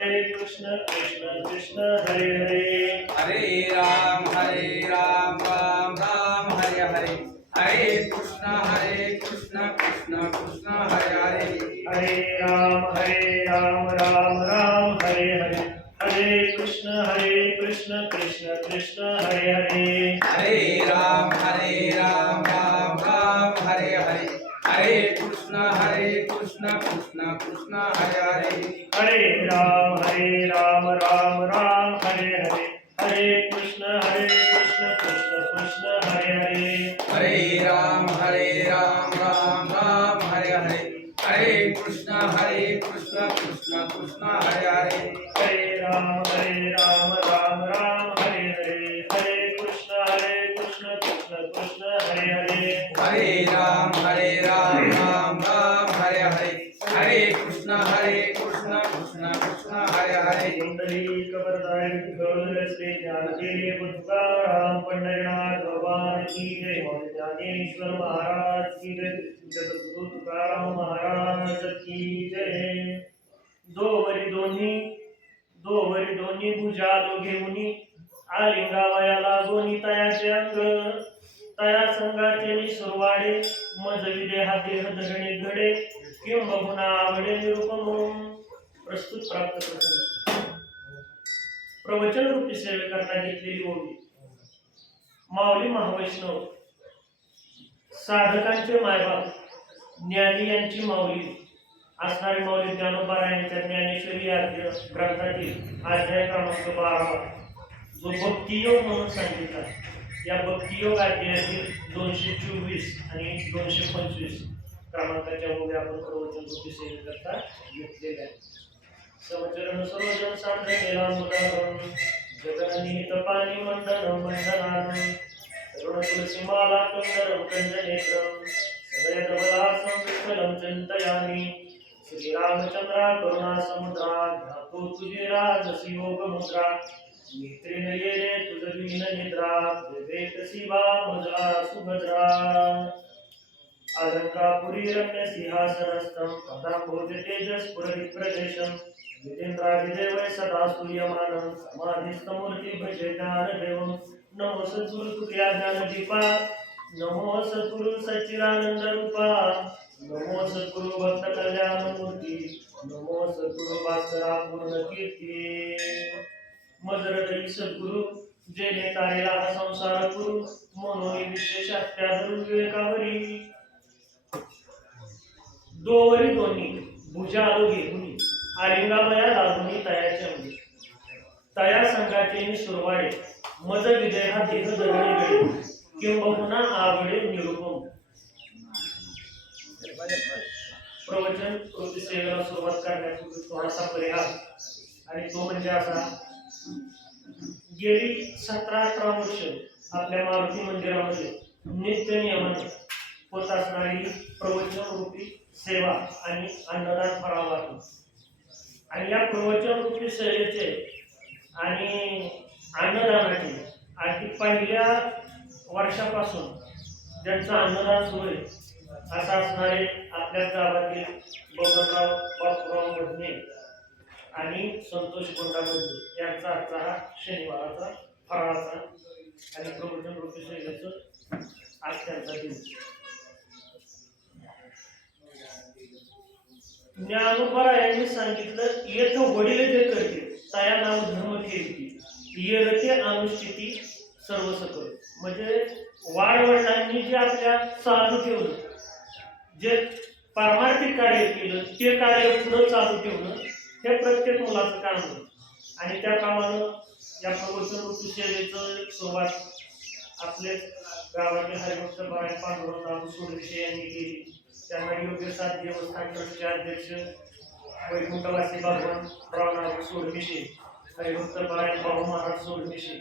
हरे कृष्ण कृष्ण कृष्ण हरे हरे हरे राम राम राम हरे हरे हरे कृष्ण कृष्ण कृष्ण हरे हरे हरे राम राम राम हरे हरे हरे कृष्ण कृष्ण कृष्ण हरे हरे हरे राम राम राम हरे हरे हरे कृष्ण कृष्ण कृष्ण हरे हरे हरे राम राम राम हरे हरे हरे कृष्ण कृष्ण कृष्ण हरे हरे हरे राम राम राम हरे हरे हरे कृष्ण कृष्ण कृष्ण हरे हरे हरे राम राम हरे हरे हरे कृष्ण कृष्ण कृष्ण हरे हरे हरे राम राम राम हरे हरे हरे कृष्ण कृष्ण कृष्ण हरे हरे पुंडलीक वरदाय विठ्ठल श्री ज्ञानदेव तुकाराम पंढरीनाथ भगवान की जय बोल ज्ञानेश्वर महाराज की जय जगद्गुरु तुकाराम महाराज की जय दोवरी दोन्ही भुजा दोघे मुनी आलिंगावया लागोनी तयाचे अंग तया संघाचे निसुरवाडे मज विदे हा देह धरणे घडे किंबहुना आवडे निरुपम प्रस्तुत प्राप्त प्रसंग प्रवचन रूपी सेवेकरता घेतलेली ओवी माऊली महावैष्णव साधकांचे मायबाप ज्ञानी यांची माऊली असणारी माऊली ज्ञानोबारायांच्या ज्ञानेश्वरी आद्य ग्रंथातील अध्याय क्रमांक 12 जो भक्तियोग म्हणून सांगितला या भक्तियोग अध्यायातील 224 आणि 225 क्रमांकाच्या ओव्या आपण प्रवचन रूपी सेवेकरता घेतलेल्या आहेत. समचरण सर्वजन साधन केला मुदाहरण जगननिहित पाणी मंडन मंडनान तरुण तुलसी माला कंदरम कंजनेत्रम सदय धवलासं विठ्ठलं चिंतयामि श्रीरामचंद्रा करुणा समुद्रा ध्यातो तुझे राजसी योग मुद्रा नेत्रे नये रे तुझ दीन निद्रा देवे शिवा मजा सुभद्रा अलंकापुरी रम्य सिंहासनस्थं पदांभोज तेजस्फुरति प्रदेशं विदेन्द्रादिदेवै सदा स्तूयमानं समाधिस्थमूर्ति भजे ज्ञानदेवं नमो सद्गुरु तुर्या ज्ञानदीपा नमो सद्गुरु सच्चिदानंद रूपा नमो सद्गुरु भक्त कल्याण मूर्ती नमो सद्गुरु भास्करा पूर्ण कीर्ती मजरदई सद्गुरु जेने तारेला हा संसार गुरु मनोनी विशेष अत्याधरून विवेकावरी दोवरी दोन्ही भुजा आरोग्य गुणी आलिंगामया लागुनी तयाचे अंगी तया संघाचे सुरवाडे मज विजय हा देह धरणे वेळी किंबहुना आवडे निरुपम प्रवचन कृती सेवेला सुरुवात करण्यापूर्वी थोडासा परिहार आणि तो म्हणजे असा गेली 17-18 वर्ष आपल्या मारुती मंदिरामध्ये नित्य नियमाने होत असणारी प्रवचन रूपी सेवा आणि अन्नदान फराळ आणि या प्रवचन रूपी सेवेचे आणि अन्नदानाचे अगदी पहिल्या वर्षापासून ज्यांचं अन्नदान सुरू आहे असं असणारे आपल्या गावातील बबनराव बापूराव मधने आणि संतोष गोंडामध्ये यांचा आजचा हा शनिवाराचा फराळाचा आणि प्रवचन रूपी सेवेचं आज त्यांचा दिवस. ज्ञानोबा यांनी सांगितलं येथ वडील जे करते तया नाव धर्म ठेवती येरते अनुष्ठिती सर्व सकल म्हणजे वाडवडिलांनी जे आपल्या चालू ठेवलं जे पारमार्थिक कार्य केलं ते कार्य पुढे चालू ठेवणं हे प्रत्येक मुलाचं काम आहे आणि त्याप्रमाणे या प्रवचन रूपी सेवेचं सुरुवात आपले गावातील हरिभक्त परायण पांडुरंग सोडविषय यांनी केली. त्यांना योग्य साथ देवस्थान ट्रस्टचे अध्यक्ष वैकुंठवासी भगवान रावनाथ सोडविषय हरिभक्त परायण बाबू महाराज सोडविषय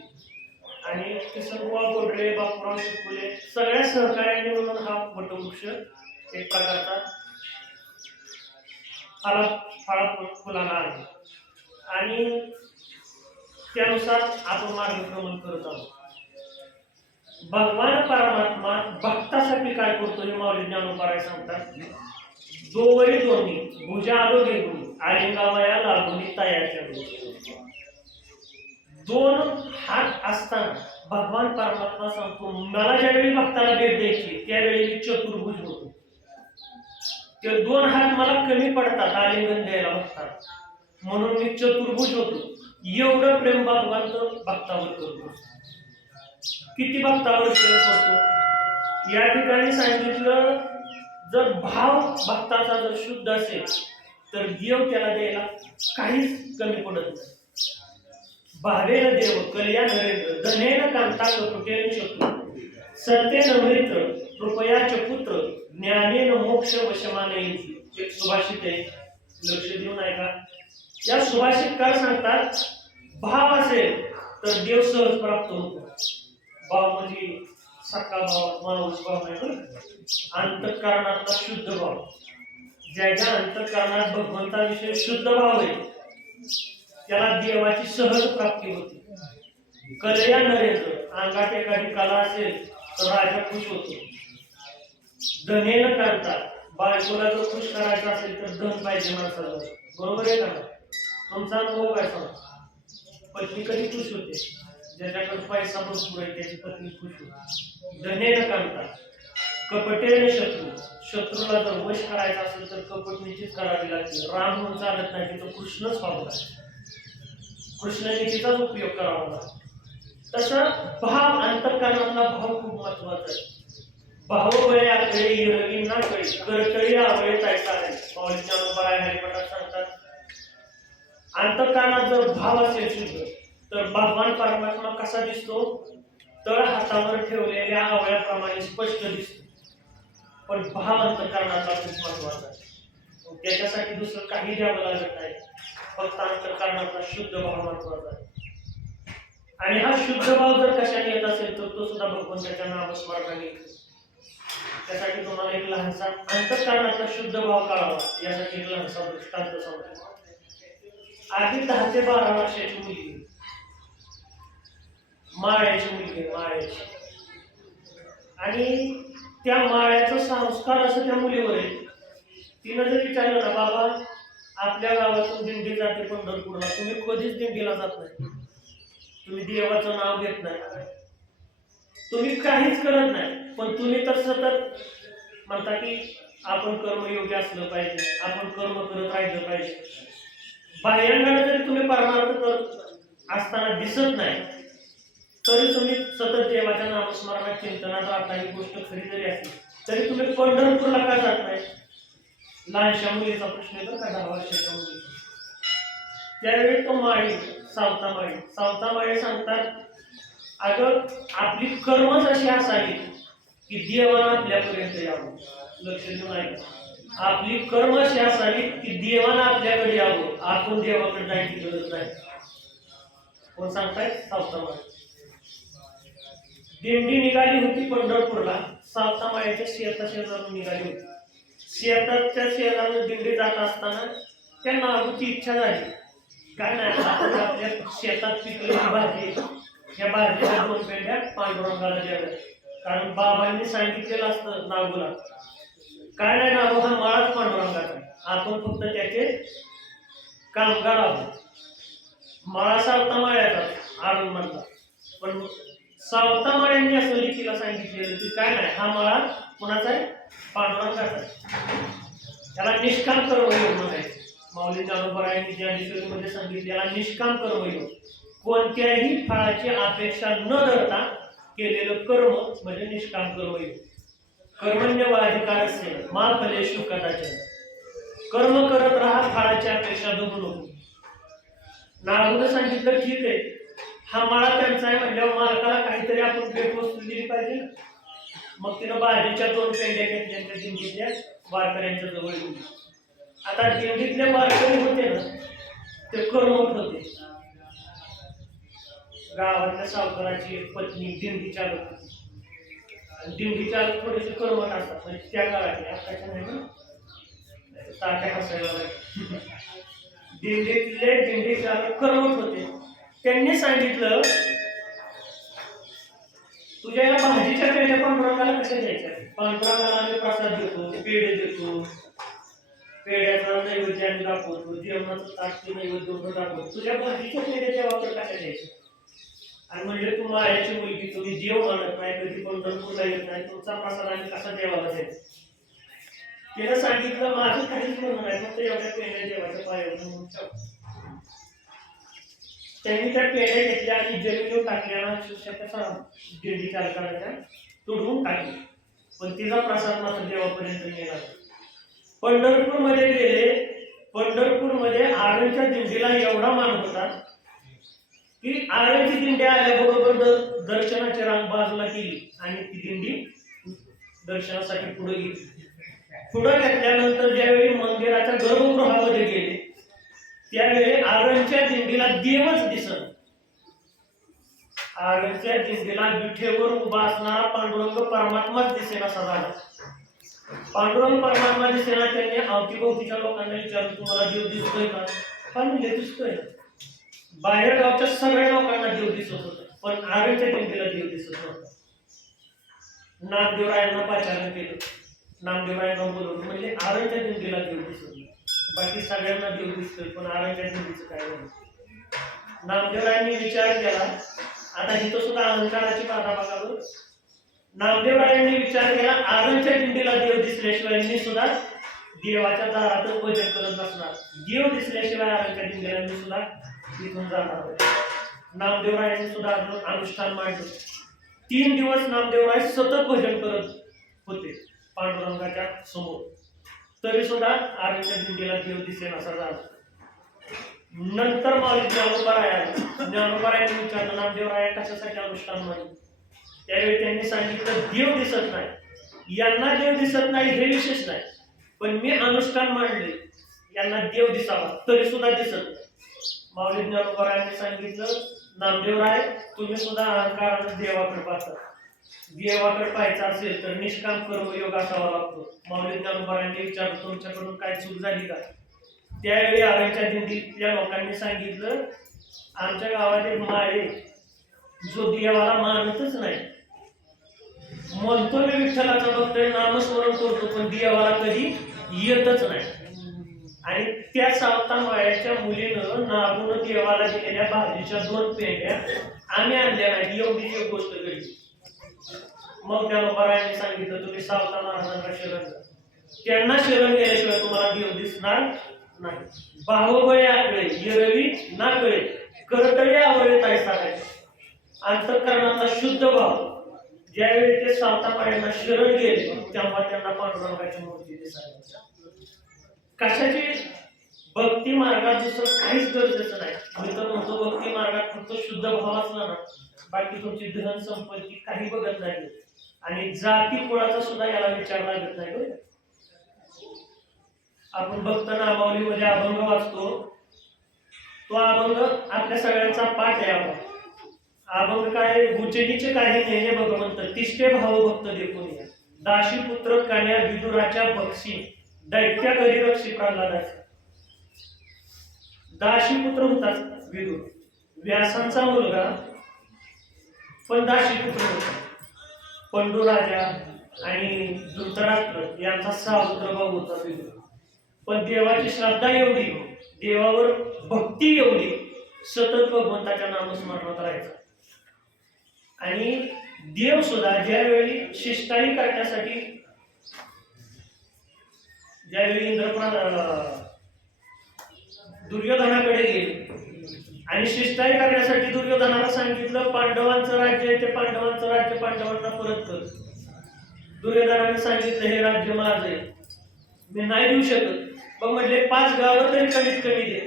आणि किसनबुवा गोडरे बापूराव शिकुले सगळ्या सहकार्यांनी मिळून हा वटवृक्ष एक प्रकारचा फुलांना आहे आणि त्यानुसार आपण मार्गक्रमण करत आहोत. भगवान परमात्मा भक्तासाठी काय करतो हे माऊली ज्ञानोबा सांगतात. दोवरी दोन्ही भुजा आरोग्य गुणी आलिंगामाया लागुनी तयाच्या दोन हात असताना भगवान परमात्मा सांगतो, मला ज्यावेळी भक्ताला भेट द्यायची त्यावेळी मी चतुर्भुज होतो. ते दोन हात मला कमी पडतात आलिंगन द्यायला भक्ताला, म्हणून मी चतुर्भुज होतो. एवढं प्रेम भगवान भक्तावर करतो. किती भक्तावर प्रेम करतो या ठिकाणी सांगितलं. जर भाव भक्ताचा जर शुद्ध असेल तर देव त्याला द्यायला काहीच कमी पडत नाही. भावेन देव कल्या नरेंद्र धनेन कांता कपुटेन शत्रू सत्येन मित्र कृपयाच पुत्र ज्ञानेन मोक्ष वशमाने. एक सुभाषित आहे, लक्ष देऊन ऐका. या सुभाषित काय सांगतात, भाव असेल तर देव सहज प्राप्त होतो. भाव म्हणजे सक्का भाव, माणूस भाव नाही, अंतःकरणातला शुद्ध भाव. ज्याच्या अंतःकरणात भगवंताविषयी शुद्ध भाव आहे त्याला देवाची सहज प्राप्ती होते. कलया नरेंद्र, अंगात एखादी कला असेल तर राजा खुश होतो. धनेन कांता, बायकोला जर खुश करायचं असेल तर धन पाहिजे माणसाला, बरोबर आहे का? तुमचा अनुभव काय सांगा? पत्नी कधी खुश होते? ज्याच्याकडे पैसा भरपूर आहे त्याची पत्नी खुश होते. धनेन कांता कपटेन शत्रू, शत्रूला जर वश करायचा असेल तर कपट निश्चित करावी लागते. राम म्हणून चालत नाही, तिथं कृष्णच व्हावं लागतं. कृष्णनीतीचाच उपयोग करावा लागतो. तसं भाव, अंतःकरणातला भाव खूप महत्वाचा आहे. भावबळे आकळे हिरवींना कळे करतळी आवळे तायचा आहे. माऊली ज्ञानोबा हरिपाठात सांगतात, अंतःकरणात जर भाव असेल शुद्ध तर भगवान परमात्मा कसा दिसतो? तळ हातावर ठेवलेल्या आवळ्याप्रमाणे स्पष्ट दिसतो. पण भाव अंतःकरणातला खूप महत्वाचा आहे. त्याच्यासाठी दुसरं काही द्यावं लागत नाही, फक्त अंतःकरणातला शुद्ध भाव महत्वाचा आहे. आणि हा शुद्ध भाव जर कशाने येत असेल तर तो सुद्धा भगवंताच्या नामस्मरणाने येतो. त्यासाठी तुम्हाला एक लहानसा अंतःकरणातला शुद्ध भाव कळावा यासाठी एक लहानसा दृष्टांत सांगतो. आधी 10 ते 12 वर्षाची मुलगी, माळ्याची मुलगी, माळ्याची, आणि त्या माळ्याचा संस्कार असं त्या मुलीवर आहे. तिनं जर विचारलं ना, बाबा आपल्या गावातून दिंडी जाते पंढरपूरला, तुम्ही कधीच दिंडीला जात नाही, तुम्ही देवाचं नाव घेत नाही, तुम्ही काहीच करत नाही, पण तुम्ही तर सतत म्हणता की आपण कर्मयोगी असलं पाहिजे, आपण कर्म करत राहिलं पाहिजे. बाह्यांगाने जरी तुम्ही परमार्थ करत असताना दिसत नाही तरी तुम्ही सतत देवाच्या नामस्मरणात चिंतनात राहता. ही गोष्ट खरी जरी असली तरी तुम्ही पंढरपूरला का जात नाही? लहानशा मुलीचा प्रश्न येतो का, 10 वर्षाच्या मुलीचा. त्यावेळी तो माळी, सावता माळी सांगतात, अगं आपली कर्मच अशी असावी की देवाला आपल्यापर्यंत यावं. लक्ष देऊन ऐका, आपली कर्म अशी असावी की देवाला आपल्याकडे यावं, आपण देवाकडे जायची गरज नाही. कोण सांगताय? सावता माळी. दिंडी निघाली होती पंढरपूरला, सावता माळ्याच्या शेजारून निघाली होती. शेताच्या शेजारून दिंडी जात असताना त्या नागूची इच्छा झाली, काय नाही आपण आपल्या शेतात पिकलेली भाजी, या भाजीच्या 2 पेंड्या पांडुरंगाला द्याव्या. कारण बाबांनी सांगितलेलं असतं नागूला, काय नाही नागू हा माळाच पांडुरंगाचा, आपण फक्त त्याचे कामगार आहोत. माळा सावता माळ्याचा आरून म्हणतात, पण सावता माळ्यांनी असं लिखीला सांगितलेलं की काय नाही हा माळा कोणाचा आहे? पांडुरंगाचा. त्याला निष्काम कर्मयोग म्हणायचं. माऊली ज्ञानोबा यांनी ज्ञानेश्वरीमध्ये सांगितले, याला निष्काम कर्मयोग. कोणत्याही फळाची अपेक्षा न धरता केलेलं कर्म म्हणजे निष्काम कर्मयोग. कर्मण्यवाधिकारस्य मा फलेषु कदाचन. कर्म करत राहा, फळाची अपेक्षा धरू नको. नागूने सांगितलं ठीक आहे, हा माळा त्यांचा आहे म्हणल्यावर मालकाला काहीतरी आपण भेटवस्तू दिली पाहिजे ना. मग तिनं भाजीच्या 2 पेंड्या घेतल्या, त्या दिंडीतल्या वारकऱ्यांच्या जवळ गेली. आता दिंडीतले वारकरी होते ना, ते कर्मठ होते. गावातल्या सावकाराची एक पत्नी दिंडी चालत होती. दिंडी चालत थोडेसे कर्मठ असतात, म्हणजे त्या काळातले, आताच्या नाही ना, ताट्या हसायला लागल्या. दिंडी चालक कर्मठ होते. त्यांनी सांगितलं, तुझ्या या भाजीच्या पेंड्या पांडुरंगाला कशा द्यायच्या? पांडुरंगाला आम्ही प्रसाद देतो, पेढे देतो, पेढ्याचा नैवेद्य आम्ही दाखवतो, जेवणाचं ताट ते नैवेद्य म्हणून दाखवतो. तुझ्या बहिणीच्या पेढे देवाकडे कशा द्यायचे? आणि म्हणजे तू मायाची मुलगी, तुम्ही देव मानत नाही, कधी पंढरपूरला येत नाही, तुमचा प्रसाद आम्ही कसा देवाला द्यायचा? तिला सांगितलं माझं काहीच म्हणणं नाही, फक्त एवढ्या पेढ्या देवाच्या पायावर म्हणून ठेव. त्यांनी त्या पेढ्या घेतल्या आणि जमिनीवर टाकल्या, कसा दिंडी चालकाच्या तोडून टाकली, पण तिचा प्रसाद मात्र देवापर्यंत गेला. पंढरपूरमध्ये गेले, पंढरपूरमध्ये आळंदच्या दिंडीला एवढा मान होता की आळंदची दिंडी आल्याबरोबर दर्शनाची रांग बाजूला केली आणि ती दिंडी दर्शनासाठी पुढे गेली. पुढे घेतल्यानंतर ज्यावेळी मंदिराच्या गर्भगृहामध्ये गेले त्यावेळी आळंदच्या दिंडीला देवच दिसत. आळंदच्या दिंडीला विठेवर उभा असणारा पांडुरंग परमात्माच दिसेना असा झाला. पांडुरंग परमात्मा दिसेना. त्यांनी अवतीभोवतीच्या लोकांना विचारलं, तुम्हाला देव दिसतोय का? पण म्हणजे दिसतोय. बाहेर गावच्या सगळ्या लोकांना देव दिसत होता, पण आळंदच्या दिंडीला देव दिसत नव्हता. नामदेवरायांना पाचारण केलं, नामदेवरायांना बोलवलं, म्हणजे आळंदच्या दिंडीला देव दिसत नाही, बाकी सगळ्यांना देव दिसतोय, पण आळंदच्या दिंडीचं काय झालं? नामदेवरायांनी विचार केला. आता इथं सुद्धा अहंकाराची बाधा बघावं. नामदेवरायांनी विचार केला, आळंदच्या दिंडीला देव दिसल्याशिवाय मी सुद्धा देवाच्या दारातच भजन करत बसणार, देव दिसल्याशिवाय आळंदच्या दिंडीला मी सुद्धा इथून जाणार. नामदेवरायांनी सुद्धा अनुष्ठान मांडलं. 3 दिवस नामदेवराय सतत भजन करत होते पांडुरंगाच्या समोर, तरी सुद्धा आळंदच्या दिंडीला देव दिसेन असा झाला. नंतर माऊली ज्ञानोबारायांनी विचारलं, नामदेवराया कशासाठी अनुष्ठान मांडलं? त्यावेळी त्यांनी सांगितलं, देव दिसत नाही, यांना देव दिसत नाही हे विशेष नाही, पण मी अनुष्ठान मांडले, यांना देव दिसावा तरी सुद्धा दिसत नाही. माऊली ज्ञानोबारायांनी सांगितलं, नामदेवराय तुम्ही सुद्धा अहंकाराने देवाकडे पाहता, देवाकडे पाहायचं असेल तर निष्काम कर्मयोग असावा लागतो. माऊली ज्ञानोबारायांनी विचारलं, तुमच्याकडून काय चूक झाली का? त्यावेळी आळंदच्या दिंडीतल्या लोकांनी सांगितलं, आमच्या गावातील माळे जो देवाला मानतच नाही, म्हणतो मी विठ्ठलाचा भक्त नामस्मरण करतो, पण देवाला कधी येतच नाही. आणि त्या सावता माळ्याच्या मुलीनं नागून देवाला दिलेल्या भाजीच्या 2 पेंड्या आम्ही आणल्या नाही, एवढी एक गोष्ट घडली. मग त्या लोकांनी सांगितलं, तुम्ही सावता महाराजांना शरण जा, त्यांना शरण गेल्याशिवाय तुम्हाला देव दिसणार नाही. बाहुबळी आकळे येरवी ना कळे, करतळी आवळे ताई सांगायचे. अंतःकरणाचा शुद्ध भाव ज्यावेळी ते सावता माळ्यांना शरण गेले तेव्हा त्यांना पांडुरंगाची मूर्ती दिसायला. कशाची भक्ती मार्गात दुसरं काहीच गरजेचं नाही. मी तर म्हणतो भक्ती मार्गात फक्त शुद्ध भाव असला ना, बाकी तुमची धन संपत्ती काही बघत नाही, आणि जाती कुळाचा सुद्धा याला विचार लागत नाही. आपण भक्त नामावलीमध्ये अभंग वाचतो, तो अभंग आपल्या सगळ्यांचा पाठ आहे. अभंग काय, गुचडीचे काही नेणे भगवंत तिष्ठे भाव भक्त देखून या, दाशी पुत्र कन्या विदुराच्या बक्षी, दैत्या घरी रक्षी प्रल्हादाचे. दाशी पुत्र होतात विदुर, व्यासांचा मुलगा, पण दाशी पुत्र होता. पंडू राजा आणि धृतराष्ट्र यांचा सावत्र भाऊ होता विदुर. पण देवाची श्रद्धा एवढी, देवावर भक्ती एवढी, सतत भगवंताच्या नामस्मरणात राहायचा. आणि देव सुद्धा ज्यावेळी शिष्टाई करण्यासाठी, ज्यावेळी दुर्योधनाकडे गेले आणि शिष्टाई करण्यासाठी दुर्योधनाला सांगितलं, पांडवांचं राज्य आहे ते पांडवांचं राज्य पांडवांना परत कर. दुर्योधनाने सांगितलं, हे राज्य माझं आहे, मी नाही देऊ शकत. मग म्हटले 5 गावं तरी कमीत कमी दे.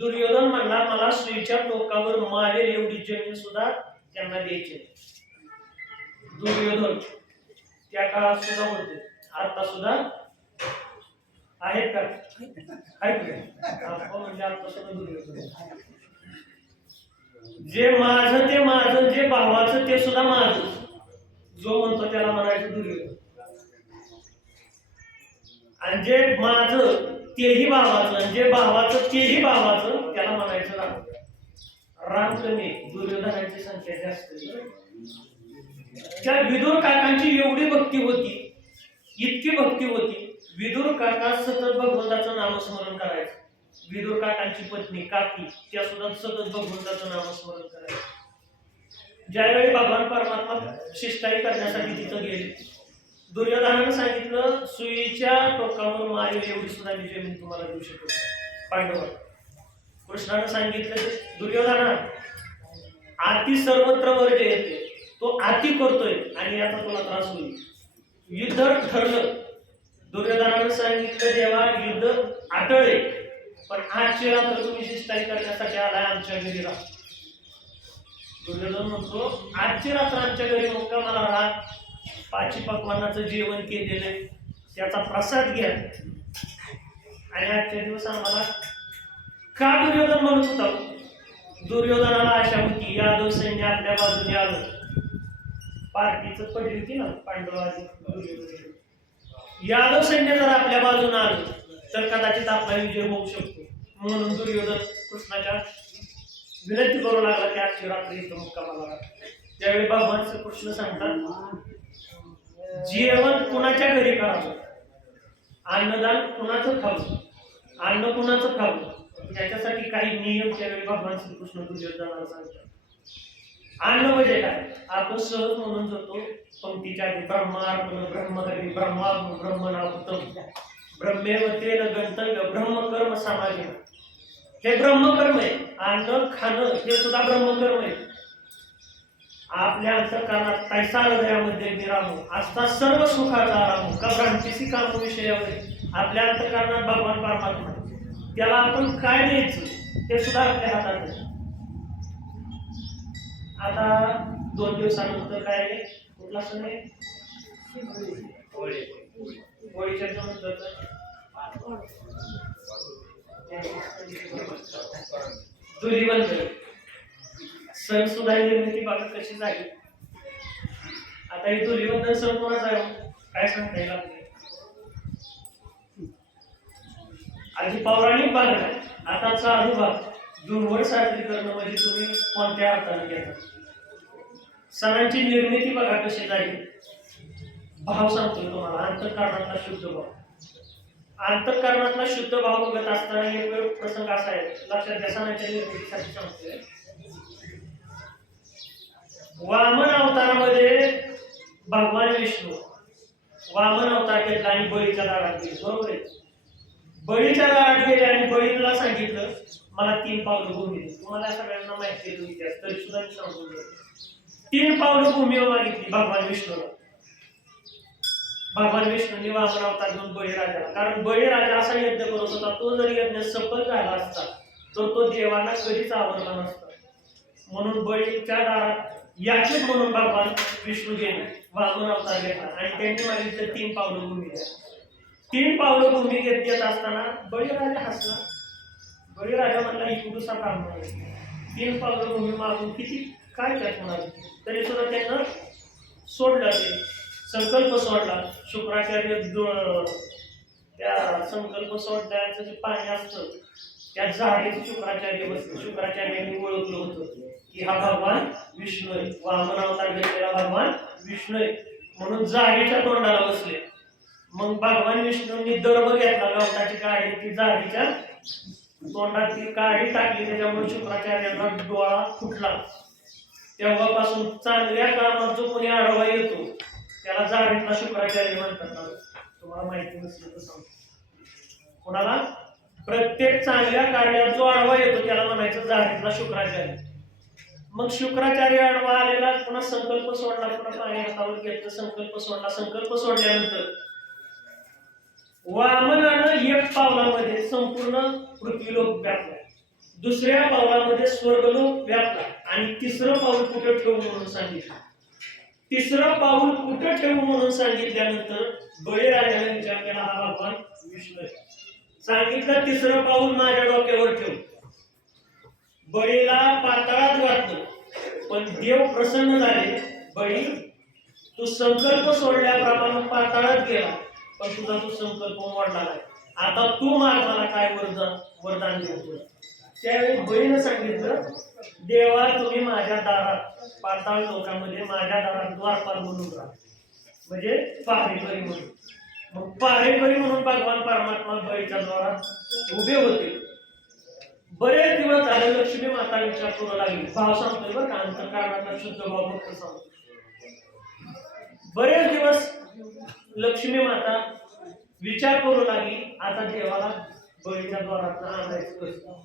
दुर्योधन म्हणला, मला सुईच्या टोकावर मारेल एवढी जमीन सुद्धा त्यांना द्यायची. दुर्योधन त्या काळात सुद्धा होते, आता सुद्धा आहेत का? म्हणजे आता सुद्धा दुर्योधन. जे माझं ते माझं, जे भावाचं ते सुद्धा माझं, जो म्हणतो त्याला म्हणायचं दुर्योधन. आणि जे माझं तेही भावाचं, जे भावाचं तेही भावाचं, त्याला म्हणायचं राम. राम कमी, दुर्योधनाची संख्या जास्त. त्या विदुर काकांची एवढी भक्ती होती, इतकी भक्ती होती, विदुर काका सतत भगवंताचं नामस्मरण करायचं. विदुर काकांची पत्नी काकी त्या सुद्धा सतत भगवंताचं नामस्मरण करायचं. ज्यावेळी भगवान परमात्मा शिष्टाई करण्यासाठी तिथं गेले, दुर्योधनानं सांगितलं सुईच्या टोकावर मारेल एवढी सुद्धा विजय मी तुम्हाला देऊ शकतो पांडव. कृष्णानं सांगितलं दुर्योधना आती सर्वत्र वर्ज येते, तो आती करतोय आणि आता तुला त्रास होईल. युद्ध ठरलं. दुर्योधनानं सांगितलं देवा युद्ध आटळे, पण आजची रात्र तुम्ही शिष्टाई करण्यासाठी आलाय आमच्या घरी राहा. दुर्योधन म्हणतो आजची रात्र आमच्या घरी मुक्का मला राहा, पाची पकवानाचं जेवण केलेलं त्याचा प्रसाद घ्या आणि आजच्या दिवस आम्हाला. का दुर्योधन म्हणत होता? दुर्योधनाला आशा होती यादव सैन्य आपल्या बाजूने आलं. पार्टीच पडली होती ना पांडवाची. यादव सैन्य जर आपल्या बाजूने आलं तर कदाचित आपला विजय होऊ शकतो. म्हणून दुर्योधन कृष्णाच्या विनंती करू लागला की आजची रात्री इथं मुक्कामाला राहा. त्यावेळी भगवान श्रीकृष्ण सांगतात जेवण कुणाच्या घरी करावं, अन्नदान कुणाचं खावं, अन्न कुणाचं खावं, याच्यासाठी काही नियम त्यावेळी भगवान श्रीकृष्ण दुर्योधनाला सांगतात. अन्न म्हणजे काय? आपण सहज म्हणून जातो पंक्तीच्या आधी ब्रह्मार्पण ब्रह्महरी ब्रह्माग्न ब्रह्मणाहुतम ब्रह्मेव तेन गंतव्य ब्रह्मकर्म समाधी. हे ब्रह्मकर्म आहे. अन्न खाणं हे सुद्धा ब्रह्मकर्म आहे. आपल्या अंतःकरणात तैसा हृदयामध्ये विरामो असता सर्व सुखाचा आराम का भ्रांतीसी काम विषयावर. आपल्या अंतःकरणात भगवान परमात्मा, त्याला आपण काय द्यायचं ते सुद्धा आपल्या हातात आहे. आता 2 दिवसानंतर काय आहे? कुठला सण आहे? होळीच्या नंतर धुलीवंदन सण सुद्धा निर्मिती बघा कशी झाली. आता ही धुलीवंदन सण कोणाचा आहे काय सांगता येईल आपल्याला? आधी पौराणिक भाग आहे. आताचा अनुभव धुळवड साजरी करणं म्हणजे तुम्ही कोणत्या अर्थाने घेता. सणांची निर्मिती बघा कशी झाली. भाव सांगतोय तुम्हाला, अंतःकरणातला शुद्ध भाव. अंतःकरणातला शुद्ध भाव बघत असताना एक प्रसंग असा आहे, लक्षात घ्या. सणांच्या निर्मितीसाठी सांगतोय. वामन अवतारामध्ये भगवान विष्णू वामन अवतार घेतला आणि बळीच्या दारात गेले. बरोबर आहे. बळीच्या दारात गेले आणि बळीला सांगितलं मला 3 पावलं भूमी दे. तुम्हाला सगळ्यांना माहिती आहे इतिहास, तरी सुद्धा मी सांगतो. 3 पावलं भूमी मागितली भगवान विष्णूला. भगवान विष्णूंनी वामन अवतार घेऊन बळीराजाला, कारण बळीराजा असा यज्ञ करत होता, तो जर यज्ञ सफल झाला असता तर तो देवांना कधीच आवडला नसता. म्हणून बळीच्या दारात याचेच म्हणून भगवान विष्णू गेले, वामन अवतार घेतला आणि त्यांनी मागितलं 3 पावलं भूमी द्या. 3 पावलं भूमी घेत असताना बळीराजा हसला. बळीराजा म्हणला ही पुरुषा काम नाही. 3 पावलं भूमी मागून किती काय त्यात होणार. तरी सुद्धा त्यांना सोडलं. ते संकल्प सोडला. शुक्राचार्य त्या संकल्प सोडण्याचं जे पाणी असतं त्या झाडीत शुक्राचार्य बसले. शुक्राचार्यांनी ओळखलं होतं की हा भगवान विष्णू आहे, वामन अवतार घेतलेला भगवान विष्णू आहे, म्हणून झाडीच्या तोंडाला बसले. मग भगवान विष्णूंनी दर्भ घेतला, गवताची काडी, ती झाडीच्या तोंडात ती काडी टाकली. त्याच्यामुळे शुक्राचार्यांना डोळा फुटला. तेव्हापासून चांगल्या कामात जो कोणी आढावा येतो त्याला झाडीतला शुक्राचार्य म्हणतात. तुम्हाला माहिती नसेल तर सांगतो. कोणाला? प्रत्येक चांगल्या कार्यात जो आढावा येतो त्याला म्हणायचं झाडीतला शुक्राचार्य. मग शुक्राचार्य आडवा आलेला, पुन्हा संकल्प सोडला, पुन्हा पाणी हातावर घेतलं, संकल्प सोडला. संकल्प सोडल्यानंतर वामनानं 1 पावलामध्ये संपूर्ण पृथ्वीलोक व्यापला, दुसऱ्या पावलामध्ये स्वर्गलोक व्यापला आणि 3रं पाऊल कुठं ठेवू म्हणून सांगितलं. 3रं पाऊल कुठं ठेवू म्हणून सांगितल्यानंतर बळीराजाने विचार केला हा भगवान विष्णू आहे. सांगितलं 3रं पाऊल माझ्या डोक्यावर ठेव. बळीला पाताळात घातलं, पण देव प्रसन्न झाले. बळी तू संकल्प सोडल्याप्रमाणे पाताळात गेला, पण तुझा तू संकल्प मोडला नाही. आता तू मला काय वरदान देतो. त्यावेळी बळीनं सांगितलं देवा तुम्ही माझ्या दारात पाताळ लोकांमध्ये माझ्या दारात द्वारपाल म्हणून राहा, म्हणजे पहारेकरी म्हणून. मग पहारेकरी म्हणून भगवान परमात्मा बळीच्या द्वारात उभे होते. बरेच दिवस झाले लक्ष्मी माता विचार करू लागली. भाव सांगतोय बरं का, अंतःकरणातला शुद्ध भाव फक्त सांगतो. बरेच दिवस लक्ष्मी माता विचार करू लागली, आता देवाला बळीच्या द्वारात आणायचं कसं.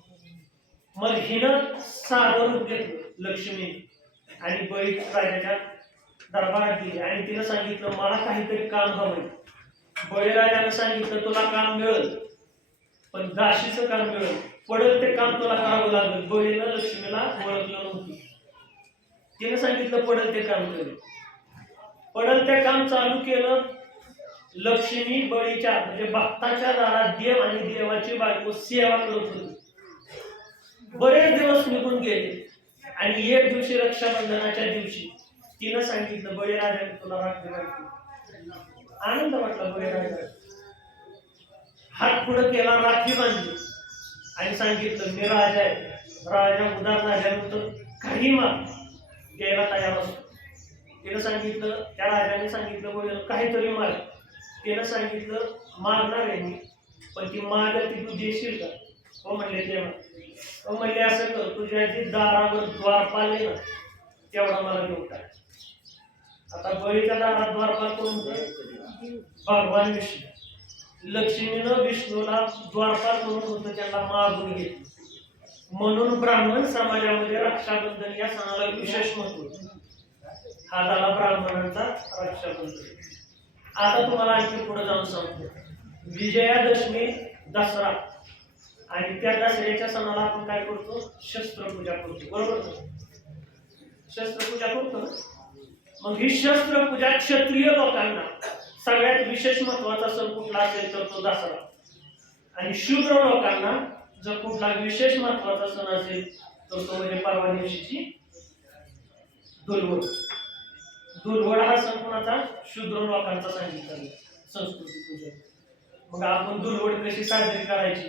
मग हिनं साधं रूप घेतलं लक्ष्मी आणि बळी राजाच्या दरबारात गेली आणि तिनं सांगितलं मला काहीतरी काम हवंय. बळीराजानं सांगितलं तुला काम मिळेल, पण दाशीचं काम मिळेल, पडेल ते काम तुला करावं लागेल. बळीनं लक्ष्मीला ओळखलं नव्हतं. तिनं सांगितलं पडेल ते काम करेल. पडेल ते काम चालू केलं. लक्ष्मी बळीच्या म्हणजे भक्ताच्या दारात देव आणि देवाची बायको सेवा करत होती. बरेच दिवस निघून गेले आणि एक दिवशी रक्षाबंधनाच्या दिवशी तिनं सांगितलं बळीराजाने तुला राखी बांधली. आनंद वाटला बळीराजा. हात पुढे केला, राखी बांधली आणि सांगितलं मी राजा आहे. राजा उदार झाल्यानंतर काही माग द्यायला तयार असतो. तिनं सांगितलं, त्या राजाने सांगितलं बळीला काहीतरी माग. तिनं सांगितलं मागणार आहे मी, पण ती माग ती तू देशील का. हो म्हणले तेव्हा. हो म्हणले असं कर, तुझ्या जे दारावर द्वारपाल आहे ना तेवढा मला घेऊन टाक. आता बळीच्या दारात द्वारपाल करून भगवान विष्णू. लक्ष्मीनं विष्णूला द्वारपाल करून होतं त्याला मागून घेतलं. म्हणून ब्राह्मण समाजामध्ये रक्षाबंधन या सणाला विशेष महत्व. हा झाला ब्राह्मणांचा रक्षाबंधन. आता तुम्हाला आणखी पुढे जाऊन सांगतो. विजयादशमी दसरा आणि त्या दसऱ्याच्या सणाला आपण काय करतो, शस्त्रपूजा करतो. बरोबर, शस्त्रपूजा करतो. मग ही शस्त्रपूजा क्षत्रिय लोकांना सगळ्यात विशेष महत्वाचा सण कुठला असेल तर तो दसरा. आणि शूद्र लोकांना जर कुठला विशेष महत्वाचा सण असेल तर तो म्हणजे परवा दिवशीची धुलवड. धुलवड हा सण कोणाचा, शूद्र लोकांचा सांगितला संस्कृती पूजा. मग आपण धुलवड कशी साजरी करायची.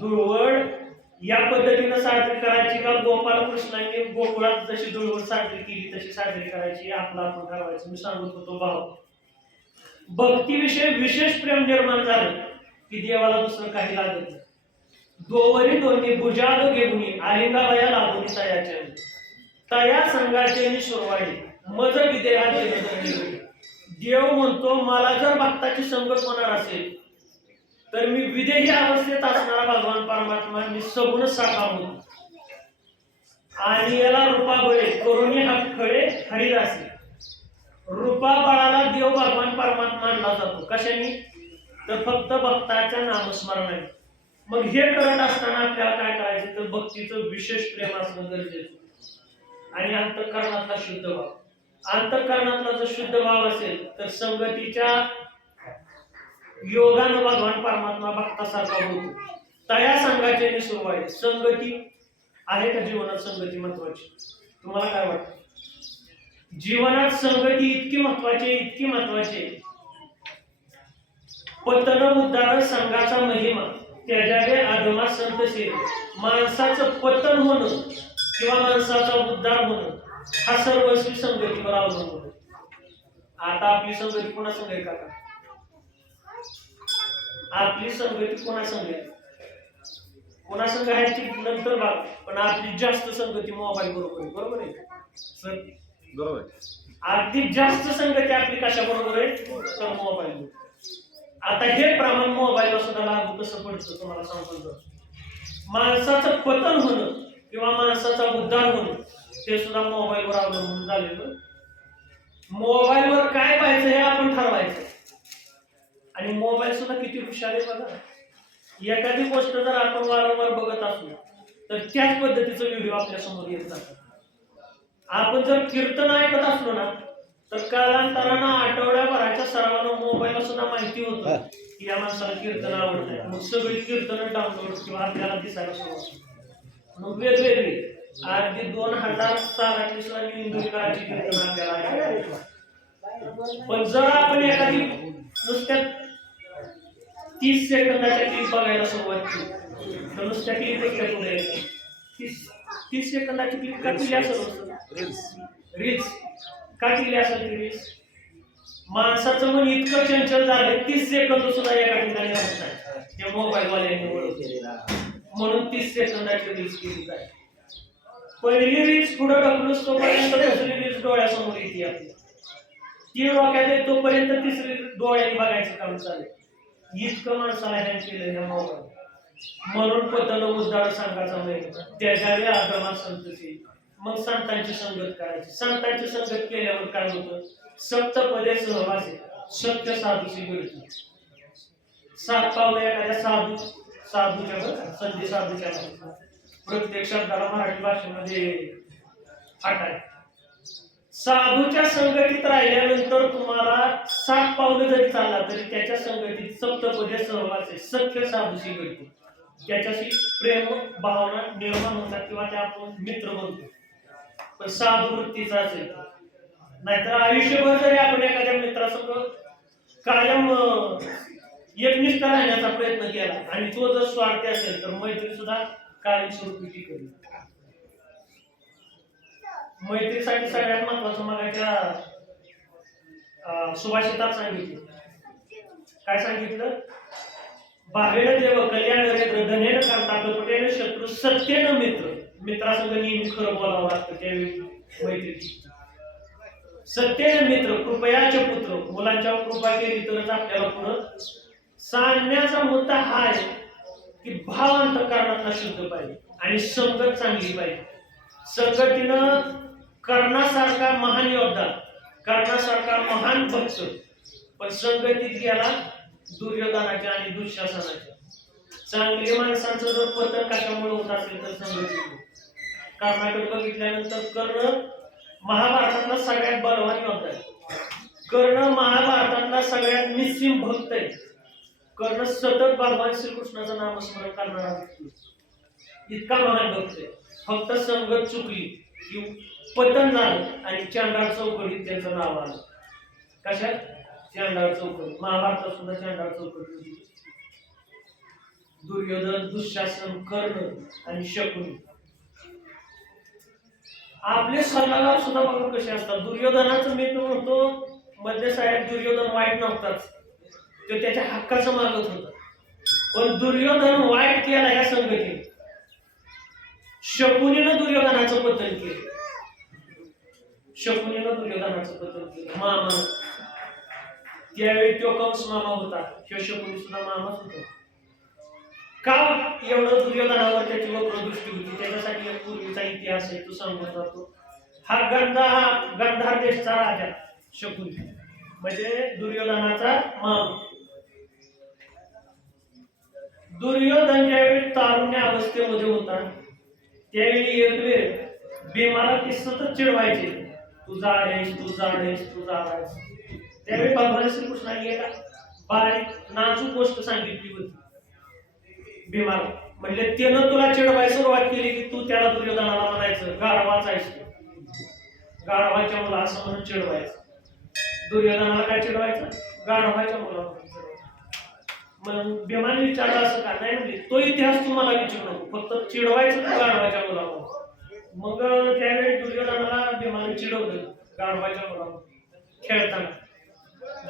धुलवड या पद्धतीने साजरी करायची का गोपाल कृष्णांनी गोकुळात जशी धुलवड साजरी केली तशी साजरी करायची, आपला आपण करायचं. मी सांगत होतो भाव भक्तीविषयी विशेष प्रेम निर्माण झालं की देवाला दुसरं काही लागत नाही. दोवरी दोन्ही भुजाद घेऊन आलिंगाबाया लागून तयाच्या तया संघाचे सुरवाडी मज विदेहा देव म्हणतो मला जर भक्ताची संगत होणार असेल तर मी विदेही अवस्थेत असणारा भगवान परमात्मा मी सगुण साकार होतो. आणि याला रूपा बळे करुणी हा खळे हरिदासी. रूपा बाळाला देव भगवान परमात्मा मानला जातो. कशाने तर फक्त भक्ताच्या नामस्मरणाने. मग हे करत असताना आपल्याला काय करायचं तर भक्तीचं विशेष प्रेम असणं गरजेचं. आणि अंतःकरणातला शुद्ध भाव. अंतःकरणातला जर शुद्ध भाव असेल तर संगतीच्या योगानं भगवान परमात्मा भक्तासारखा होतो. तया संघाची सुरुवात. संगती आहे का जीवनात संगती महत्वाची. तुम्हाला काय वाटतं जीवनात संगती इतकी महत्वाची, इतकी महत्वाची. पतन उद्धार संघाचा महिमा त्याच्याकडे आदमा संत सेवे. माणसाचं पतन होणं किंवा माणसाचा उद्धार होणं हा सर्वस्वी संगतीवर अवलंबून. आता आपली संगती कोणा संग आहे का. आपली संगती कोणा संग आहे, कोणा संग आहे ती नंतर बाब. पण आपली जास्त संगती मोबाईल बरोबर आहे. बरोबर आहे सर, बरोबर. अगदी जास्त संगती आपली कशा बरोबर आहे तर मोबाईल. आता हे प्रमाण मोबाईलला सुद्धा लागू कसं पडतं तुम्हाला सांगतो. माणसाचं पतन होणं किंवा माणसाचा उद्धार होणं ते सुद्धा मोबाईलवर अवलंबून झालेलं. मोबाईलवर काय पाहायचं हे आपण ठरवायचं. आणि मोबाईल सुद्धा किती हुशार आहे बघा. एखादी गोष्ट जर आपण वारंवार बघत असलो तर त्याच पद्धतीचा व्हिडिओ आपल्या समोर येत जातात. आपण जर कीर्तन ऐकत असलो ना तर कालांतरानं आठवड्याभराच्या सरावानं मोबाईलला सुद्धा माहिती होतं की या माणसाला कीर्तन आवडत. मग सगळी कीर्तन डाउनलोड किंवा आपल्याला दिसायला सुरुवात. मग वेगवेगळी अगदी 2000 सालातली सुद्धा इंदुरीकरांची कीर्तन आपल्याला. पण जर आपण एखादी नुसत्या 30 सेकंदाच्या क्लिप बघायला सुरुवात केली तर नुसत्या क्लिपपेक्षा पुढे 30 सेकंदाची क्लिप का केली असेल रील्स का केली असेल रील्स. माणसाचं मन इतकं चंचल झालं 30 सेकंद सुद्धा एका ठिकाणी राहत नाही. ते मोबाईल वाल्यांनी ओळखलेला म्हणून 30 सेकंदाची रील्स केली जाते. पहिली रील्स पुढे ढकलूस तोपर्यंत दुसरी रील्स डोळ्यासमोर येते आपली. ती डोक्यात येत तोपर्यंत तिसरी डोळ्याने बघायचं काम चालेल. इतकं माणसाला हँग केलं ह्या मोबाईल. म्हणून पतन उद्धार सांगायचा महिना त्याच्यावे आगमा संतती. मग संतांची संगत करायची. संतांची संगत केल्यावर काय होतं? सप्तपदे सहवासी सत्य साधूशी मिळते. 7 पावलं एखाद्या साधूच्या संधी साधूच्या प्रत्येक शब्दाला मराठी भाषेमध्ये फाट आहे. साधूच्या संगतीत राहिल्यानंतर तुम्हाला 7 पावलं जरी चालला तरी त्याच्या संगतीत सप्तपदे सहवासी सख्य साधूशी मिळते. त्याच्याशी प्रेम भावना निर्माण होतात किंवा ते आपण मित्र बनतो. पण साधू वृत्तीचा असेल नाहीतर आयुष्यभर जरी आपण एखाद्या मित्रासोबत कायम एकनिष्ठ राहण्याचा प्रयत्न केला आणि तो जर स्वार्थी असेल तर मैत्री सुद्धा कायमस्वरूपी टिकेल. मैत्रीसाठी सगळ्यात महत्वाचं मगाच्या सुभाषितात सांगितलं. काय सांगितलं? भावेन देव कल्याण नरेंद्र धनेन करता कपटेन शत्रू सत्येन मित्र. मित्रासंग नेहमी खरं बोलावं लागतं त्यावेळी मैत्री. सत्येन मित्र कृपयाचे पुत्र. मुलांच्यावर कृपा केली तरच आपल्याला पुढं सांगण्याचा मुद्दा हा आहे की भाव अंतःकरणातला शुद्ध पाहिजे आणि संगत चांगली पाहिजे. संगतीनं कर्णासारखा महान योद्धा, कर्णासारखा महान भक्त, पण संगतीत गेला दुर्योधनाच्या आणि दुःशासनाच्या. चांगली माणसांचं जर पतन कशामुळे होत असेल तर संगतीत. कर्णाकडे बघितल्यानंतर कर्ण महाभारतातला सगळ्यात बलवान योद्धा आहे. कर्ण महाभारतातला सगळ्यात निस्सीम भक्त आहे. कर्ण सतत भगवान श्रीकृष्णाचं नामस्मरण करणारा इतका महान भक्त आहे. फक्त संगत चुकली की पतन झालं आणि चांडाळ चौकडीत त्यांचं नाव आलं. कशात? चांडाळ चौकडी. महाभारतात सुद्धा चांडाळ चौकडी होती. दुर्योधन, दुःशासन, कर्ण आणि शकुनी. आपले सल्लागार सुद्धा बघा कसे असतात. दुर्योधनाचं मी तो म्हणतो मध्ये साहेब दुर्योधन वाईट नव्हताच, तो त्याच्या हक्काचं मागत होता. पण दुर्योधन वाईट केला या संगतीने. शकुनीनं दुर्योधनाचं पतन केलं. शकुनीनं दुर्योधनाचं पतन केलं. मामा त्यावेळी तो कंस मामा होता, किंवा शकुनी सुद्धा मामाच होता. का एवढं दुर्योधनावर त्याची वक्र दृष्टी होती? त्याच्यासाठी एक पूर्वीचा इतिहास आहे तो सांगत जातो. हा गंधार देशचा राजा शकुनी म्हणजे दुर्योधनाचा मामा. दुर्योधन ज्यावेळी तारुण्य अवस्थेमध्ये होता त्यावेळी एक वेळ भीमाला ते सतत चिडवायचे, तू जाड आहेस, तू जाड आहेस, तू जाड आहेस. त्यावेळी भगवान श्रीकृष्णाने एका बारीक नाजूक गोष्ट सांगितली होती भीमाला. म्हणजे त्यानं तुला चिडवायला सुरुवात केली की तू त्याला दुर्योधनाला म्हणायचं गाढवाचा आहेस, गाढवाच्या मुला असं म्हणून चिडवायचं. दुर्योधनाला काय चिडवायचं? गाढवाच्या मुलाला. मग भीमाने विचारलं असं का? नाही म्हणजे तो इतिहास तुम्हाला विचारू नको, फक्त चिडवायचं तू गाढवाच्या मुलाला. मग त्यावेळी दुर्योधनाला भीमाने चिडवलं गाढवाच्या मुलाला खेळताना.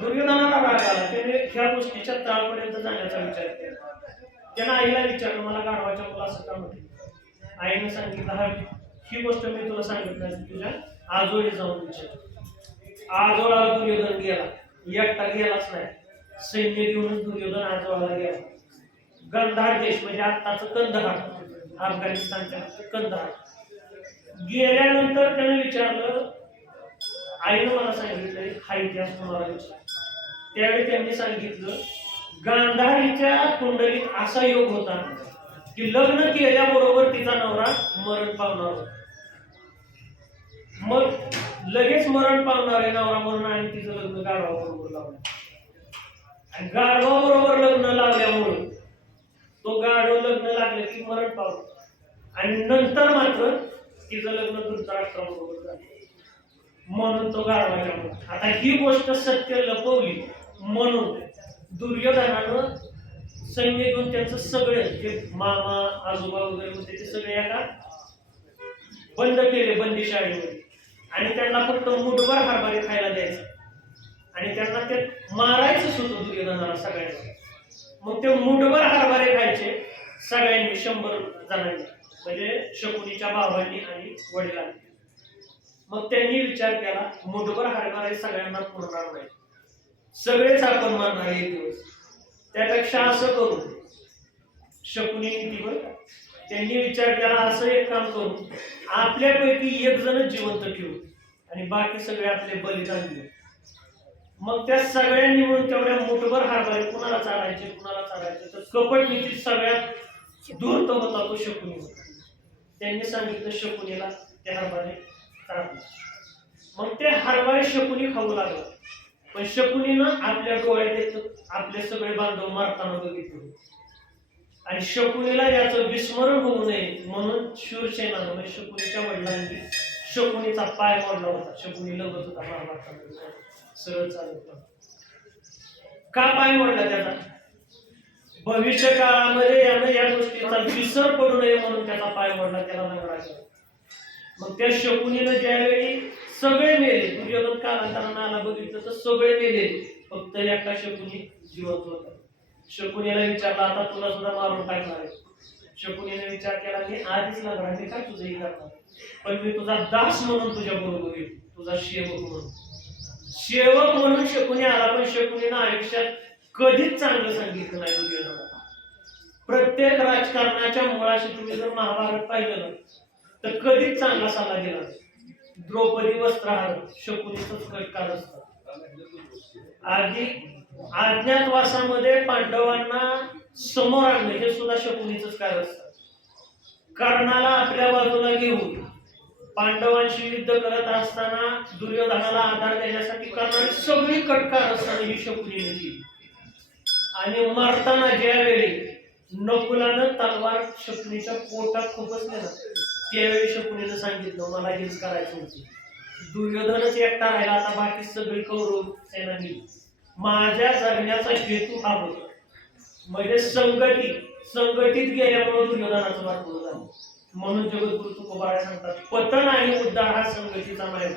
दुर्योधनाला राग आला. त्याने ह्या गोष्टीच्या तळापर्यंत जाण्याचा विचार केला. त्यानं आईला विचारलं मला गाढवाच्या मुला असं का म्हटलं? आईने सांगितलं ही गोष्ट मी तुला सांगितलं तुझ्या आजोळी जाऊन विचार. आजोळाला दुर्योधन गेला, एकटा गेलाच नाही, सैन्य घेऊनच दुर्योधन आजोळाला गेला. गंधार देश म्हणजे आत्ताचं कंदहार, अफगाणिस्तानच्या कंदहार गेल्यानंतर त्याने विचारलं, आईनं मला सांगितलं हा इतिहास तुम्हाला विचार. त्यावेळी त्यांनी सांगितलं गांधारीच्या कुंडलीत असा योग होता की लग्न केल्याबरोबर तिचा नवरा मरण पावणार होता. मग लगेच मरण पावणारे नवरा मरण आणि तिचं लग्न गाढवाबरोबर लावलं. आणि गाढवाबरोबर लग्न लावल्यामुळे तो गाढव लग्न लागलं की मरण पावलं. आणि नंतर मात्र तिचं लग्न धृतराष्ट्राबरोबर झालं म्हणून तो गाढवाच्या मुला. आता ही गोष्ट सत्य लपवली म्हणून दुर्योधनानं सैन्य घेऊन त्यांचं सगळे जे मामा आजोबा वगैरे होते ते सगळे एका बंद केले बंदीशाळेमध्ये आणि त्यांना फक्त मुठभर हरभरे खायला द्यायचे आणि त्यांना ते मारायचंच होतं दुर्योधनाला सगळ्यांना. मग ते मुठभर हरभरे खायचे सगळ्यांनी, 100 जणांनी, म्हणजे शकुनीच्या भावांनी आणि वडिलांनी. मग त्यांनी विचार केला मुठभर हरभरे सगळ्यांना पुरणार नाही, सगळेच आपण मारणार एक दिवस. त्यापेक्षा असं करू, शकुनी किती बरं, त्यांनी विचार केला असं एक काम करू, आपल्यापैकी एक जण जिवंत ठेवू आणि बाकी सगळे आपले बलिदान देऊ. मग त्या सगळ्यांनी म्हणून तेवढ्या मुठभर हरभरे कुणाला चालायचे कुणाला चालायचे, तर कपट नीतीत सगळ्यात धूर्त होता तो शकुनी होता. त्यांनी सांगितलं शकुनीला ते हरभरे चालले. मग ते हरभरे शकुनी खाऊ लागला. पण शकुनीनं आपल्या डोळ्यात आपले सगळे बांधव मारताना बघितले आणि शकुनीला याचं विस्मरण होऊ नये म्हणून शूरसेनानं म्हणजे शकुनीच्या वडिलांनी शकुनीचा पाय मोडला होता. शकुनी लगत होता महाभारतामध्ये, सरळ चालत होता. का पाय मोडला त्याचा? भविष्य काळामध्ये यानं या गोष्टीचा विसर पडू नये म्हणून त्याचा पाय मोडला, त्याला नगरा केला. मग त्या शकुनीनं ज्यावेळी सगळे मेले, दुर्योधन कालांतरानं आला बघितलं तर सगळे मेले, फक्त एकटा शकुनी जिवंत होता. शकुनीला विचारला आता तुला सुद्धा मारून टाकणार आहे. शकुनीने विचार केला की आधीच लागणार मी काय तुझंही करणार, पण मी तुझा दास म्हणून तुझ्या बरोबर येईल, तुझा सेवक म्हणून. सेवक म्हणून शकुनी आला. पण शकुनीनं आयुष्यात कधीच चांगलं सांगितलं नाही दुर्योधनाला. प्रत्येक राजकारणाच्या मुळाशी तुम्ही जर महाभारत पाहिलं ना तर कधीच चांगला सल्ला दिला नाही. द्रौपदी वस्त्रहार शकुनीचंच कटकार असतं. आधी अज्ञातवासामध्ये पांडवांना समोर आणलं हे सुद्धा शकुनीचंच कार्य असतं. कर्णाला आपल्या बाजूला घेऊन पांडवांशी युद्ध करत असताना दुर्योधनाला आधार देण्यासाठी करणारी सगळी कटकार असताना ही शकुनीने केली. आणि मरताना ज्यावेळी नकुलानं तलवार शकुनीच्या पोटात खुपसली ना त्यावेळी शकुनीनं सांगितलं मला हेच करायचं होतं. दुर्योधनच एकटा राहिला, आता बाकी सगळी कौरव सेना गेली. माझ्या जगण्याचा हेतू हा होता. म्हणजे संघटित गेल्यामुळे दुर्योधनाचं वाटलं झालं. म्हणून जगद्गुरु तुकोबारा सांगतात पतन आणि उद्धार हा संघटितचा मार्ग.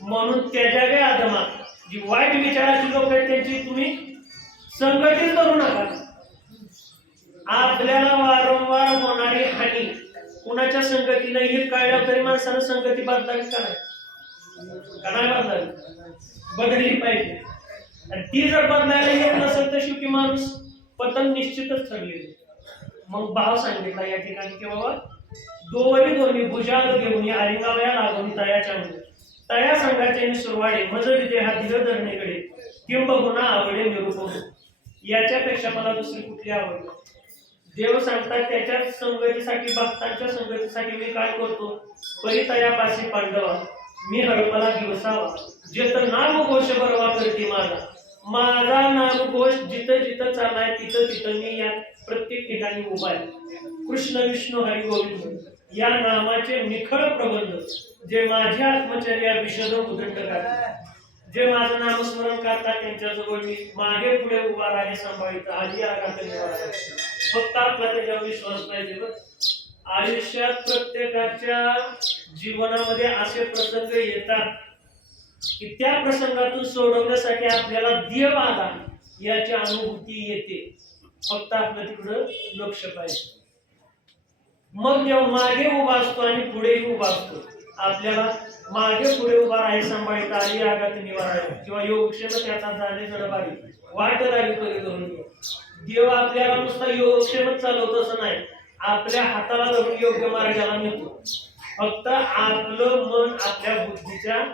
म्हणून त्याच्या आधमात जी वाईट विचाराची लोक आहेत त्यांची तुम्ही संघटित करू नका. आपल्याला वारंवार होणारी हानी कुणाच्या संगतीनं ही कळल्यावर तरी माणसानं संगती बदलावी का नाही बदलावी? बदलली पाहिजे. आणि ती जर बदलायला येत नसेल तर शेवटी माणूस पतन निश्चितच ठरलेलं. मग भाव सांगितला या ठिकाणी की बाबा दोन्ही भुजाल घेऊन आरिंगावया लागून तयाच्या तया संघाचे सुरवाडे मज विदे हा धीर धरणेकडे किंबहुना आवडे निरूपण. याच्यापेक्षा मला दुसरी कुठली आवड? देव सांगतात त्याच्या संगतीसाठी भक्तांच्या संगतीसाठी मी काय करतो परितयापाशी पांडवा मी हरपला दिवसावा जेत नाम घोष बरवा करते माझा नाम घोष जिथं जिथं चाललाय तिथं तिथं मी या प्रत्येक ठिकाणी उभा आहे. कृष्ण विष्णू हरी गोविंद या नामाचे निखळ प्रबंध जे माझ्या आत्मचर्या विशद उदंड करतात, जे माझं नामस्मरण करतात त्यांच्याजवळ मी मागे पुढे उभा राहे सांभाळित आधी आघात निवारा. फक्त आपला त्याच्यावर विश्वास पाहिजे. आयुष्यात प्रत्येकाच्या जीवनामध्ये असे प्रसंग येतात की त्या प्रसंगातून सोडवण्यासाठी आपल्याला देव आला याची अनुभूती येते. फक्त आपलं तिकडं लक्ष पाहिजे. मग जेव्हा मागे उभा असतो आणि पुढेही उभा असतो आपल्याला मागे पुढे उभा राहे सांभाळित आधी आघात निवारा किंवा योगक्षेम त्याचा जाणे जडबारी वाट राही करी धरून. देव आपल्याला नुसता योगक्षेमच चालवतो असं नाही, आपल्या हाताला धरून योग्य मार्गाला नेतो. फक्त आपलं मन आपल्या बुद्धीच्या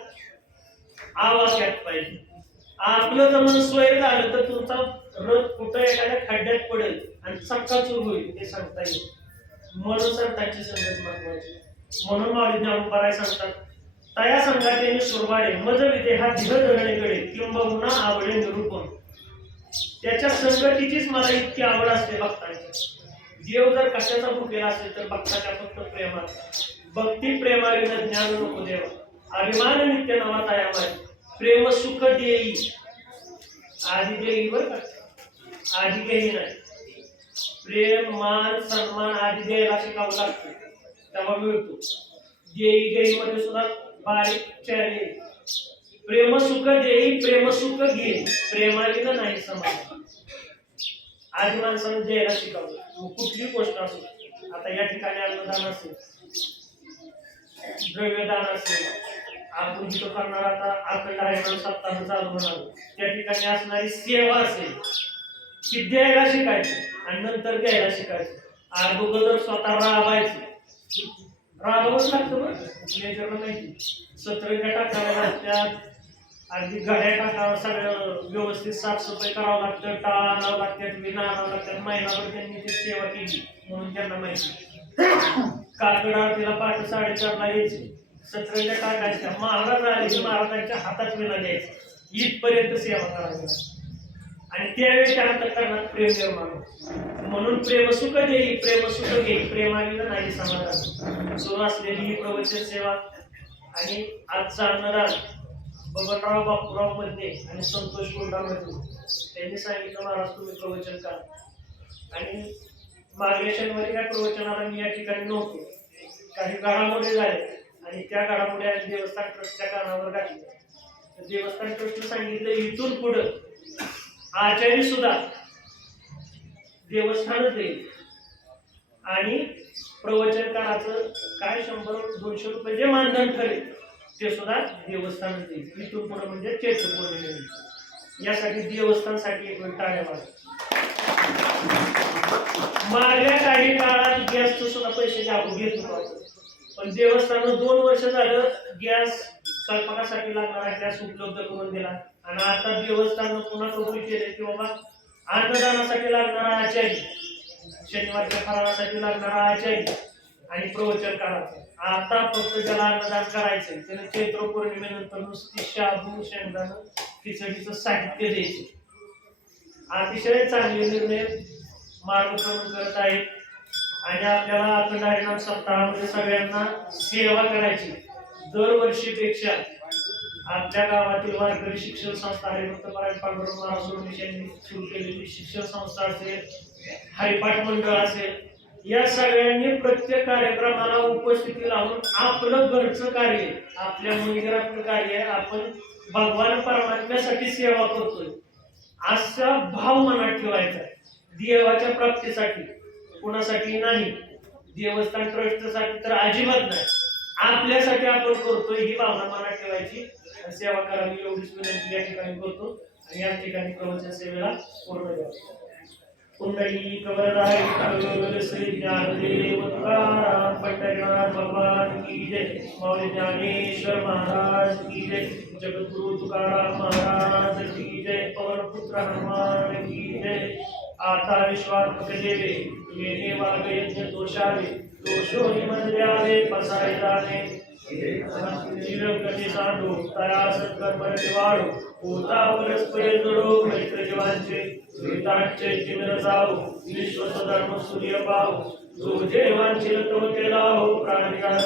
आवाक्यात पाहिजे. आपलं जर मन स्वैर झालं तर तुमचा रथ कुठं एखाद्या खड्ड्यात पडेल आणि चक्काचूर होईल हे सांगता येईल. म्हणून संतांची संगत महत्वाची. म्हणून माऊली ज्ञानोबा सांगतात तया संघाचे सुरवाडे मज विदे हा धीर धरणेकडे किंबहुना आवडे निरूपण. त्याच्या संगतीचीच मला इतकी आवड असते भक्तांची. देव जर कशाचा भुकेला असेल तर भक्ताच्या फक्त प्रेमात. भक्ती प्रेमाविन ज्ञान नको देवा अभिमान नित्य नवा तया माय प्रेम सुख देई आधी देई बर का, आधी देई नाही. प्रेम मान सन्मान आधी द्यायला शिकावं लागतं तेव्हा मिळतो. देई देई मध्ये सुद्धा बारीक चेहरे प्रेम सुख देई प्रेम सुख घे, प्रेमाविना नाही समाधान. आज माणसानं द्यायला शिकावं. मग कुठली गोष्ट असो, आता या ठिकाणी अन्नदान असेल, द्रव्यदान असेल, आपण जिथं करणार आता अखंड हरिनाम सप्ताह चालू होणार, त्या ठिकाणी असणारी सेवा असेल, की द्यायला शिकायचं आणि नंतर द्यायला शिकायचं. अगोदर स्वतः राबायचं, राबावंच लागतं बरं. लेकरला माहिती सतरंग्या टाकाव्या लागतात, अगदी घड्या टाकावं, सगळं व्यवस्थित साफसफाई करावं लागतं, टाळा आणावं लागतात, विना आणावं लागतात. महिनाभर त्यांनी ती सेवा केली म्हणून त्यांना माहिती. काकड आरतीला पहाटे 4:30ला यायची, सतरंग्या टाकायच्या, महाराज आले की महाराजांच्या हातात विना द्यायचा, इथपर्यंत सेवा करायची. आणि त्यावेळेच्या अंतःकरणात प्रेम निर्माण. म्हणून प्रेम सुख देई प्रेम सुख घे, प्रेमाविना नाही समाधान. सुरू असलेली ही प्रवचन सेवा आणि आजचा अन्नदान बबनराव बापूराव मध्ये आणि संतोष कोंडामध्ये त्यांनी सांगितलं, महाराज तुम्ही प्रवचन करा. आणि मागल्या शनिवारी काय प्रवचनाला मी या ठिकाणी नव्हतो, काही घडामोडी झाल्या आणि त्या घडामोडी आज देवस्थान ट्रस्टच्या कानावर घातल्या. तर देवस्थान ट्रस्टने सांगितलं इथून पुढं आचार्य सुद्धा देवस्थानच देईल आणि प्रवचनकाराचं काय 100-200 रुपये जे मानधन ठरेल ते सुद्धा देवस्थानच देईल. इथून पुढे म्हणजे चैत्र पौर्णिमेला. यासाठी देवस्थानसाठी एक वेळ टाळ्या वाजवा. मागल्या काही काळात गॅसचं सुद्धा पैसे आपण घेत होतो, पण देवस्थानं 2 वर्ष झालं गॅस स्वयंपाकासाठी लागणारा गॅस उपलब्ध करून दिला. आणि आता देवस्थानं पुन्हा कबूल केले की बाबा अन्नदानासाठी लागणारा आचार्य, शनिवारच्या फराळासाठी लागणारा आचार्य आणि प्रवचनकाराचं. आता फक्त ज्याला अन्नदान करायचंय त्याने चैत्र पौर्णिमेनंतर नुसती शाबू शेंगदाणं खिचडीचं साहित्य द्यायचं. अतिशय चांगले निर्णय मार्गक्रमण करत आहेत. आणि आपल्याला अखंड हरिनाम सप्ताहामध्ये सगळ्यांना सेवा करायची. दरवर्षीपेक्षा आपल्या गावातील वारकरी शिक्षण संस्था, हरिभक्तपरायण पांडुरंग महाराज सोडणीस यांनी सुरू केलेली शिक्षण संस्था असेल, हरिपाठ मंडळ असेल, या सगळ्यांनी प्रत्येक कार्यक्रमाला उपस्थिती लावून आपलं घरचं कार्य, आपल्या मंदिरातलं कार्य आपण भगवान परमात्म्यासाठी सेवा करतोय असा भाव मनात ठेवायचा. देवाच्या प्राप्तीसाठी, कुणासाठी नाही, देवस्थान ट्रस्टसाठी तर अजिबात नाही, आपल्यासाठी आपण करतोय ही भावना मनात ठेवायची आणि सेवा करावी एवढीच विनंती या ठिकाणी करतो. आणि या ठिकाणी प्रवचन सेवेला पूर्ण द्यावं. कुंडली कवरदाय श्री ज्ञानदेव तुकाराम पंढरीनाथ भगवान की जय, मौली ज्ञानेश्वर महाराज की जय, जगद्गुरु तुकाराम महाराज की जय, पवन पुत्र हनुमान की जय. आता विश्वात्मक देवे येणे वाग यज्ञ दोषावे, दोषो निमंद्यावे पसाय जाणे, साधू तया सत्कर्म वाढो, होता परस्पर जोडो मैत्र जीवांचे, वितांचे चिन्ह जाओ, विश्वस धर्म सूर्य पाहो, जो जेवांचे तो केला हो प्राणिकान,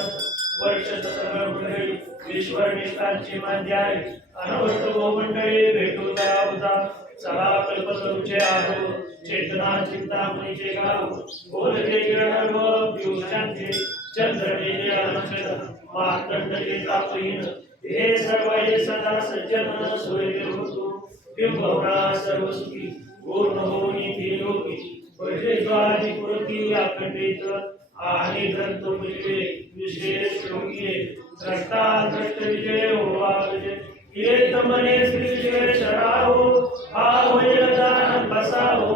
वर्ष सगळ मंडळी ईश्वर निष्ठांची मांद्यारे, अनवर्त गोमंडळी भेटू दयावता, चला कल्पतरुचे आहो, चेतना चिंतामणीचे गाव, बोलते किरण पियुषांचे, चंद्रने अलक्षण, मार्तंडके तापहीन, हे सर्व हे सदा सज्जन सूर्य होतो, किंबहुना सर्व सुखी पूर्ण होनी ती लोकी, पठेद्वारी पुरती अखंडित आणि ग्रंथ पुजले विशेष श्लोकीये, द्रष्टा द्रष्ट विजय होवा विजय, ये तमने श्री विजय शराहो, हा होईल दान बसाहो,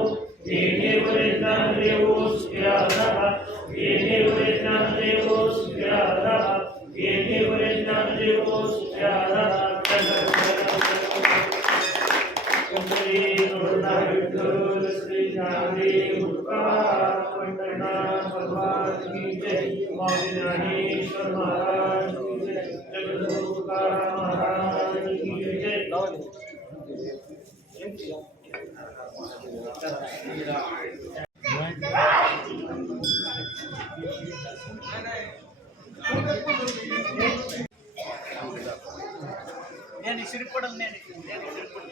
येणे वरे ज्ञान देवो सुखिया रहा, येणे वरे ज्ञान देवो सुखिया रहा, येणे वरे ज्ञान देवो सुखिया रहा. श्री ज्ञानदेव तुकाराम पंढरीनाथ भगवान की जय, मौली ज्ञानेश्वर महाराज की जय, जगद्गुरु तुकाराम महाराज की जय. ज्ञानेश्वरी पडल, ज्ञानेश्वरी पडल.